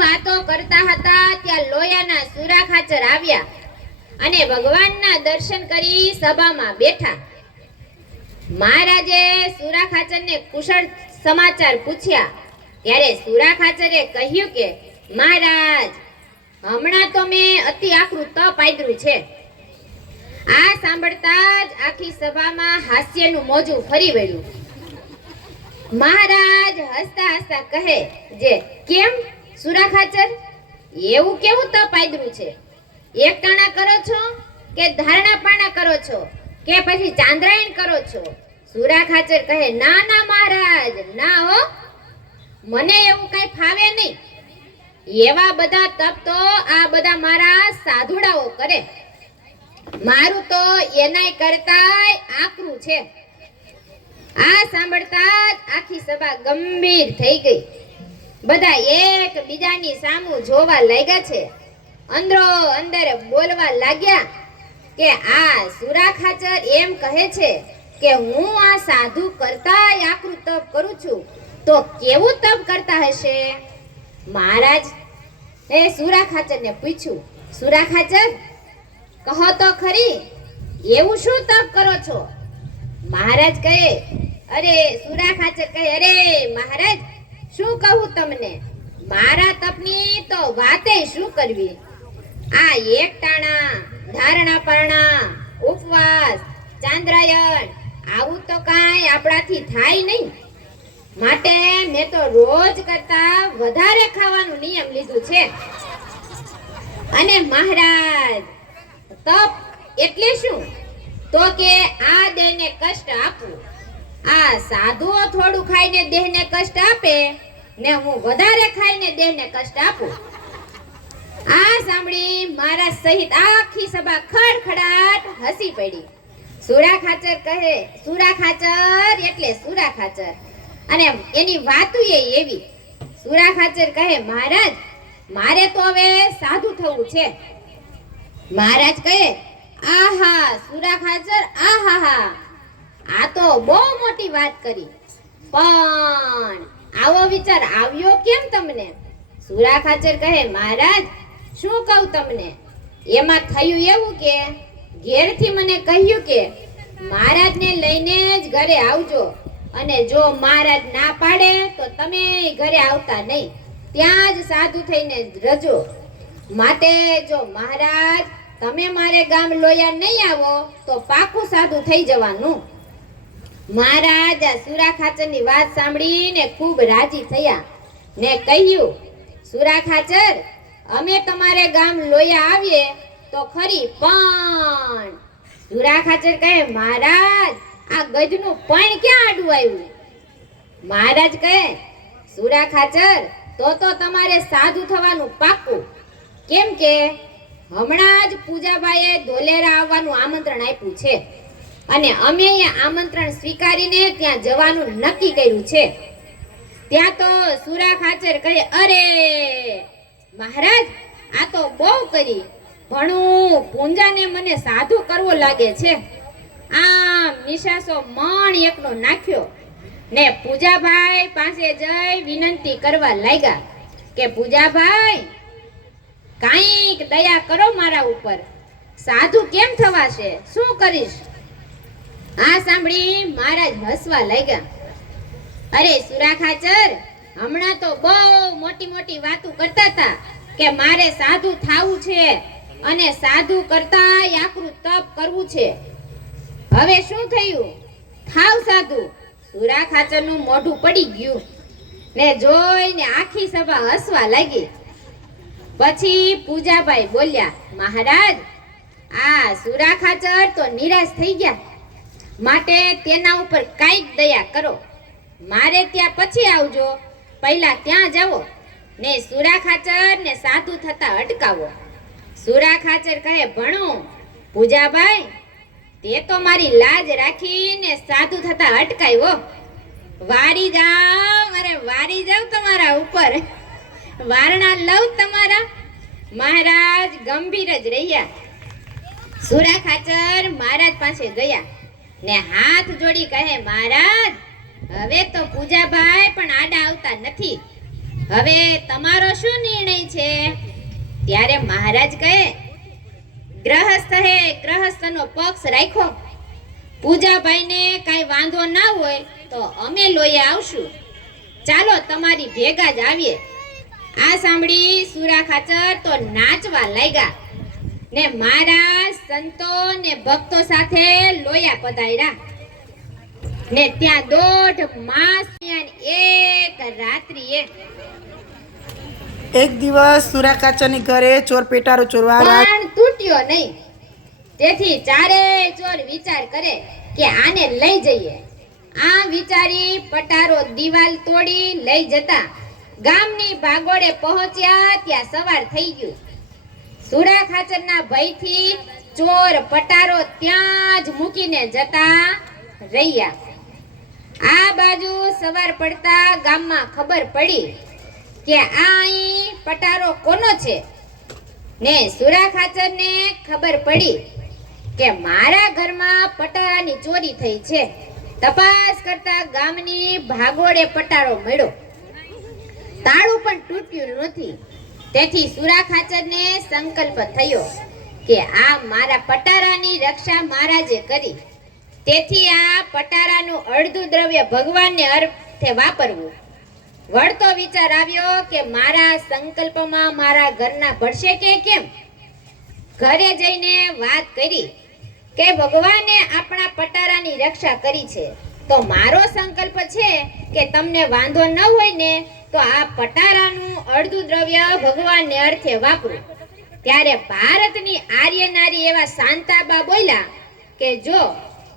વાતો કરતા હતા ત્યાં લોયાના સુરા ખાચર આવ્યા અને ભગવાનના દર્શન કરી સભામાં બેઠા. મહારાજે સુરા ખાચરને કુશળ સમાચાર પૂછ્યા. ત્યારે સુરા ખાચરે કહ્યું કે, મહારાજ, હમણાં તો મેં અતિ આકરું તપ આદર્યું છે. આ સાંભળતા જ આખી સભામાં હાસ્યનું મોજું ફરી વળ્યું. મહારાજ હસતા હસતા કહે, જે, કેમ? સુરા ખાચર એવું કેવું તપ આદર્યું છે? એક ટાણા કરો છો કે ધારણા પાણા કરો છો કે પછી ચાંદ્રાયણ કરો છો? સુરા ખાચર કહે, ના ના, મહારાજ, ના, હો. મને એવું કઈ ફાવે નહીં. એવા બધા તપ તો આ બધા મારા સાધુડાઓ કરે. મારું તો એનાય કરતાય આકરું છે. આ સાંભળતા જ આખી સભા ગંભીર થઈ ગઈ. બધા એક બીજાની સામું જોવા લાગ્યા છે. અંદરો અંદર બોલવા લાગ્યા કે આ સુરા ખાચર એમ કહે છે કે હું આ સાધુ કરતા આકરું તપ કરું છું. તો કેવું તપ કરતા હશે? મહારાજ, એ સુરા ખાચરને પૂછ્યું. સુરા ખાચર, કહો તો ખરી, એવું શું તપ કરો છો? મહારાજ કહે, અરે સુરા ખાચર કહે, અરે મહારાજ શું કહું તમને? મારા તપની તો વાતે શું કરવી? આ એક ટાણા, ધારણા પારણા, ઉપવાસ, ચાંદ્રાયણ, આવું તો કાંઈ આપણાથી થાય નહીં. માટે મેં તો રોજ કરતા વધારે ખાવાનું નિયમ લીધું છે. અને મહારાજ, તપ એટલે શું? તો કે આ દેહને કષ્ટ આપવું. આ સાધુઓ થોડું ખાઈને દેહને કષ્ટ આપે ને હું વધારે ખાઈને દેહને કષ્ટ આપું. આ સાંભળી મારા સહિત આખી સભા ખડખડાટ હસી પડી. સુરા ખાચર કહે, સુરા ખાચર એટલે સુરા ખાચર. અને એની વાતું એ એવી. સુરા ખાચર કહે, મહારાજ, મારે તો હવે સાધુ થવું છે. મહારાજ કહે, આહા, સુરા ખાચર, આહાહા. આ તો બહુ મોટી વાત કરી. પણ આવો વિચાર આવ્યો કેમ તમને? સુરા ખાચર કહે, મહારાજ, શું કહું તમને? એમાં થયું એવું કે, ઘેરથી મને કહ્યું કે, મહારાજને લઈને જ ઘરે આવજો. અને જો મહારાજ ના પાડે, તો તમે ઘરે આવતા નહીં. ત્યાં જ સાધુ થઈને રજો. માટે જો મહારાજ, તમે મારે ગામ લોયા નહીં આવો, તો પાકું સાધુ થઈ જવાનું. મહારાજ આ સુરા ખાચરની વાત સાંભળીને ખૂબ રાજી થયા ને કહ્યું સુરા ખાચર, અમે તમારે ગામ લોયા આવીએ તો ખરી પણ. સુરા ખાચર કહે, મહારાજ, આ ગજનું પણ ક્યાં આડું આવ્યું? મહારાજ કહે સુરા ખાચર, તો તો તમારે સાધુ થવાનું પાક્કું. કેમ કે હમણાં જ પૂજાબાઈએ ધોલેરા આવવાનું આમંત્રણ આપ્યું છે. અને અમે એ આમંત્રણ સ્વીકારીને ત્યાં જવાનું નક્કી કર્યું છે. ત્યાં તો સુરા ખાચર કહે, અરે, મહારાજ, આ તો બહુ કરી. ભણું, પૂંજાને મને સાધુ કરવો લાગે છે. આમ નિશાસો મણ એકનો નાખ્યો ને પૂજાભાઈ પાસે જઈ વિનંતી કરવા લાગ્યા કે, પૂજાભાઈ, કાંઈક દયા કરો મારા ઉપર. સાધુ કેમ થવાશે? શું કરીશ? આ સાંભળી, મહારાજ હસવા લાગ્યા. અરે, સુરા ખાચર, હમણાં તો બહુ મોટી મોટી વાતો કરતા હતા કે મારે સાધુ થાવું છે અને સાધુ કરતા આકરું તપ કરવું છે. હવે શું થયું? થાવ સાધુ. સુરા ખાચરનું મોઢું પડી ગયું ને જોઈને આખી સભા હસવા લાગી. પછી પૂજાભાઈ બોલ્યા, મહારાજ, આ સુરા ખાચર તો નિરાશ થઈ ગયા. માટે તેના ઉપર કાંઈક દયા કરો. મારે ત્યાં પછી આવજો. પહેલા ત્યાં જાઓ ને સુરા ખાચર ને સાધુ થતા અટકાવો. સુરા ખાચર કહે, ભણો પૂજાભાઈ તે તો મારી લાજ રાખીને સાધુ થતા અટકાયો વારી જાવ, અરે વારી જાવ તમારા ઉપર. વારણા લવ તમારા. મહારાજ ગંભીર જ રહ્યા. સુરા ખાચર મહારાજ પાસે ગયા. ને હાથ જોડી કહે, મહારાજ, હવે તો પૂજાભાઈ પણ આડા આવતા નથી. હવે તમારો શું નિર્ણય છે? ત્યારે મહારાજ કહે, ગ્રહસ્થ હે, ગ્રહસ્થનો પક્ષ રાખો પૂજાભાઈને કાંઈ વાંધો ના હોય તો અમે લોહી આવશું. ચાલો તમારી ભેગા જ આવીએ. આ સાંભળી સુરા ખાચર તો નાચવા લાગ્યા. ને મારા સંતો ને ભક્તો સાથે લોયા પધાર્યા. ને ત્યાં દોઢ માસ એક રાત્રિએ એક દિવસ સુરા કાચરની ઘરે ચોર પેટારો ચોરવા પણ તૂટ્યો નહીં. તેથી ચારે ચોર વિચાર કરે કે આને લઈ જઈએ. આ વિચારી પટારો દિવાલ તોડી લઈ જતા ગામની ભાગોળે પહોંચ્યા ત્યાં સવાર થઈ ગયું. સુરા ખાચરના ભયથી ચોર પટારો ત્યાં જ મૂકીને જતા રહ્યા. આ બાજુ સવાર પડતા ગામમાં ખબર પડી કે આ અહીં પટારો કોનો છે? ને સુરા ખાચરને ખબર પડી કે મારા ઘરમાં પટારાની ચોરી થઈ છે. તપાસ કરતા ગામની ભાગોળે પટારો મળ્યો. તાળું પણ તૂટ્યું નથી તેથી સુરા ખાચરને સંકલ્પ થયો કે આ મારા પટારાની રક્ષા મહારાજે કરી. તેથી આ પટારાનું અડધું દ્રવ્ય ભગવાનને અર્થે વાપરવું. વળતો વિચાર આવ્યો કે મારા સંકલ્પમાં મારા ઘરના ભરશે કે કેમ? ઘરે જઈને વાત કરી કે ભગવાને આપણા પટારાની રક્ષા કરી છે. તો મારો સંકલ્પ છે કે તમને વાંધો ન હોય ને તો આ પટારાનું અડધું દ્રવ્ય ભગવાનને અર્થે વાપરું. ત્યારે ભારતની આર્ય નારી એવા શાંતાબા બોલ્યા કે જો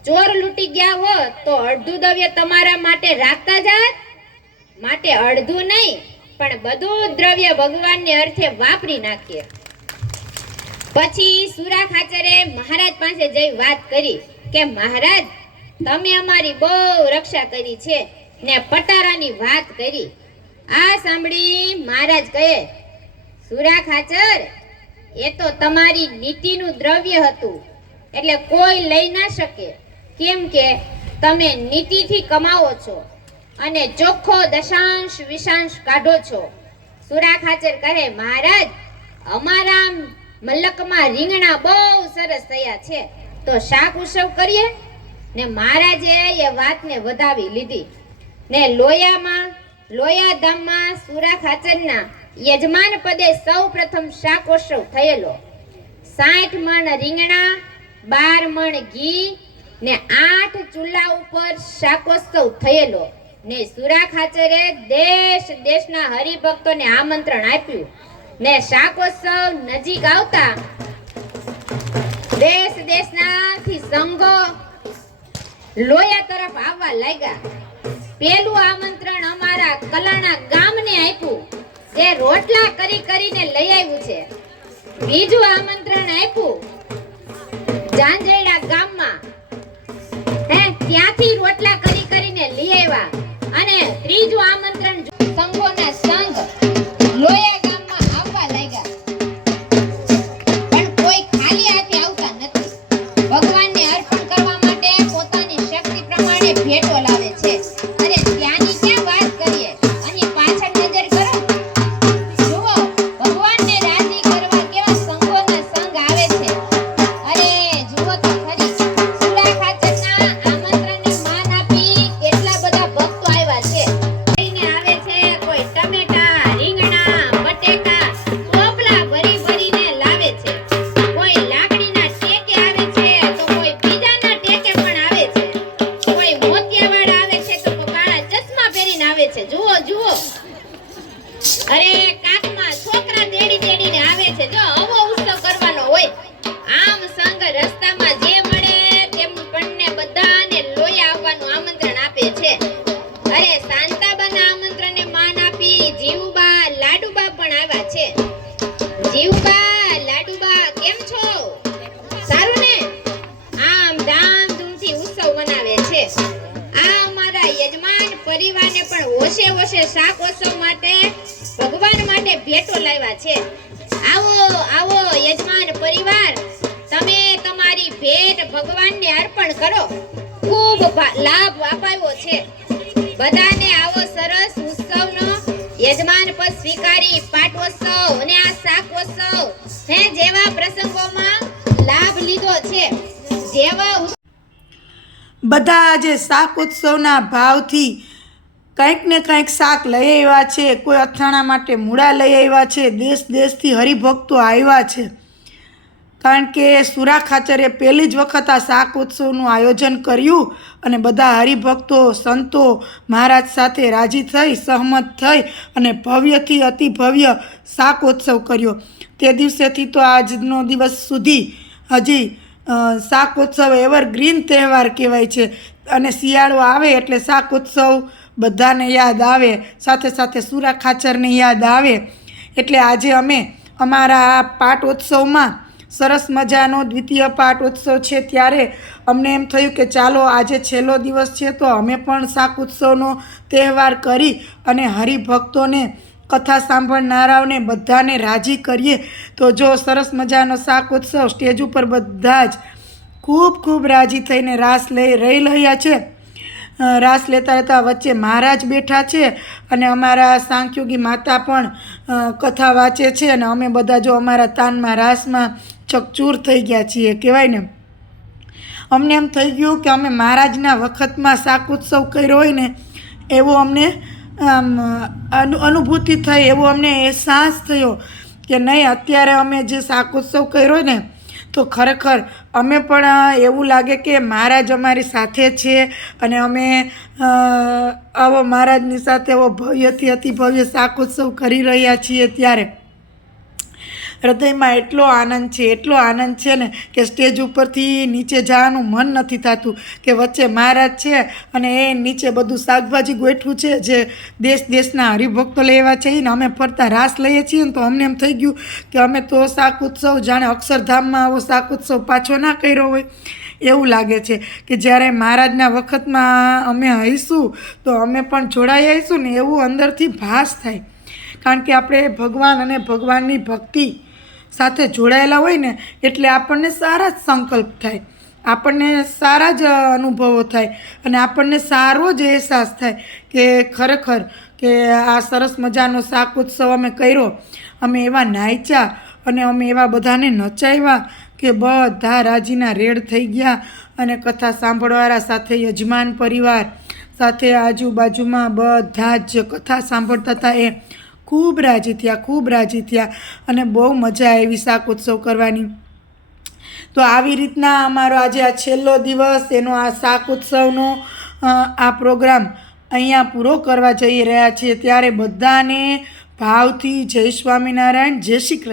ચોર લૂંટી ગયા હો તો અડધું દ્રવ્ય તમારા માટે રાખતા જાત, માટે અડધું નહીં, પણ બધું દ્રવ્ય ભગવાનને અર્થે વાપરી નાખીએ. પછી સુરા ખાચરે મહારાજ પાસે જઈ વાત કરી કે, મહારાજ, તમે અમારી બહુ રક્ષા કરી છે ને પટારાની વાત કરી. આ સાંભળી મહારાજ કહે, સુરા ખાચર, એ તો તમારી નીતિનું દ્રવ્ય હતું. એટલે કોઈ લઈ ના શકે. કેમ કે તમે નીતિથી કમાવો છો અને ચોખ્ખો દશાંશ વિશાંશ કાઢો છો. સુરા ખાચર કહે, મહારાજ, અમારા મલકમાં રીંગણા બહુ સરસ થયા છે. તો શાક ઉત્સવ કરીએ? ને મહારાજે એ વાતને વધાવી લીધી. ને લોયામાં લોયા ધામમાં સુરા ખાચરના યજમાન પદે સૌ પ્રથમ શાકોત્સવ થયેલો. સાઠ મણ રીંગણા, બાર મણ ઘી ને આઠ ચૂલા ઉપર શાકોત્સવ થયેલો ને સુરા ખાચરે દેશ દેશના હરિભક્તોને આમંત્રણ આપ્યું ને શાકોત્સવ નજીક આવતા દેશ દેશનાથી સંઘો લોયા તરફ આવવા લાગ્યા. પેલું આમંત્રણ અમારા કલાણા ગામને આપ્યું, જે રોટલા કરી કરીને લઈ આવ્યું છે. બીજું આમંત્રણ આપ્યું જાંજેડા ગામમાં. હે, ત્યાંથી રોટલા કરી કરીને લઈ આવ્યા. અને ત્રીજું આમંત્રણ સંઘોના સંઘ લોયા આવો આવો, યજમાન પરિવાર. તમે તમારી ભેટ ભગવાનને અર્પણ કરો. ખૂબ લાભ અપાવ્યો છે. બધાને આવો સરસ ઉત્સવનો યજમાન પદ સ્વીકારી પાટોત્સવ અને આ શાકોત્સવ. હે, જેવા પ્રસંગોમાં લાભ લીધો છે. જેવા બધા આજે શાક ઉત્સવના ભાવથી કંઈક ને કંઈક શાક લઈ આવ્યા છે, કોઈ અથાણા માટે મૂળા લઈ આવ્યા છે, દેશ દેશથી હરિભક્તો આવ્યા છે. કારણ કે સુરા ખાચરે પહેલી જ વખત આ શાક ઉત્સવનું આયોજન કર્યું અને બધા હરિભક્તો, સંતો મહારાજ સાથે રાજી થઈ, સહમત થઈ અને ભવ્યથી અતિ ભવ્ય શાક ઉત્સવ કર્યો. તે દિવસેથી તો આજનો દિવસ સુધી હજી શાક ઉત્સવ એવરગ્રીન તહેવાર કહેવાય છે. અને શિયાળો આવે એટલે શાક ઉત્સવ બધાને યાદ આવે, સાથે સાથે સુરા ખાચરને યાદ આવે. એટલે આજે અમે અમારા આ પાટ ઉત્સવમાં સરસ મજાનો દ્વિતીય પાટ ઉત્સવ છે ત્યારે અમને એમ થયું કે ચાલો આજે છેલ્લો દિવસ છે તો અમે પણ શાક ઉત્સવનો તહેવાર કરી અને હરિભક્તોને કથા સાંભળનારાઓને બધાને રાજી કરીએ. તો જો સરસ મજાનો શાક ઉત્સવ સ્ટેજ ઉપર બધા જ ખૂબ ખૂબ રાજી થઈને રાસ લઈ રહી રહ્યા છે. રાસ લેતા લેતા વચ્ચે મહારાજ બેઠા છે અને અમારા સાંખ્યોગી માતા પણ કથા વાંચે છે અને અમે બધા જો અમારા તાનમાં રાસમાં ચકચૂર થઈ ગયા છીએ. કહેવાય ને? અમને એમ થઈ ગયું કે અમે મહારાજના વખતમાં શાક ઉત્સવ કર્યો હોય ને, એવો અમને અનુભૂતિ થઈ, એવો અમને અહેસાસ થયો કે નહીં, અત્યારે અમે જે શાક ઉત્સવ કર્યો ને તો ખરેખર અમે પણ એવું લાગે કે મહારાજ અમારી સાથે છે અને અમે આવો મહારાજની સાથે એવો ભવ્યથી અતિ ભવ્ય શાકોત્સવ કરી રહ્યા છીએ ત્યારે. હૃદયમાં એટલો આનંદ છે, એટલો આનંદ છે ને કે સ્ટેજ ઉપરથી નીચે જવાનું મન નથી થતું કે વચ્ચે મહારાજ છે અને એ નીચે બધું શાકભાજી ગોઠવું છે, જે દેશ દેશના હરિભક્તો લેવા છે ને અમે ફરતા રાસ લઈએ છીએ ને તો અમને એમ થઈ ગયું કે અમે તો શાક ઉત્સવ જાણે અક્ષરધામમાં આવો શાક ઉત્સવ પાછો ના કર્યો હોય. એવું લાગે છે કે જ્યારે મહારાજના વખતમાં અમે હઈશું તો અમે પણ જોડાઈ આવીશું ને એવું અંદરથી ભાસ થાય. કારણ કે આપણે ભગવાન અને ભગવાનની ભક્તિ સાથે જોડાયેલા હોય ને, એટલે આપણને સારા જ સંકલ્પ થાય. આપણને સારા જ અનુભવો થાય અને આપણને સારો જ અહેસાસ થાય કે ખરેખર કે આ સરસ મજાનો શાક ઉત્સવ અમે કર્યો. અમે એવા નાચ્યા અને અમે એવા બધાને નચાવ્યા કે બધા રાજીના રેડ થઈ ગયા અને કથા સાંભળવાળા સાથે યજમાન પરિવાર સાથે આજુબાજુમાં બધા જ કથા સાંભળતા હતા એ ખૂબ રાજી થયા, ખૂબ રાજી થયા અને બહુ મજા આવી શાક ઉત્સવ કરવાની. તો આવી રીતના અમારો આજે આ છેલ્લો દિવસ, એનો આ શાક ઉત્સવનો આ પ્રોગ્રામ અહીંયા પૂરો કરવા જઈ રહ્યા છીએ. ત્યારે બધાને ભાવથી જય સ્વામિનારાયણ, જય શ્રી કૃષ્ણ.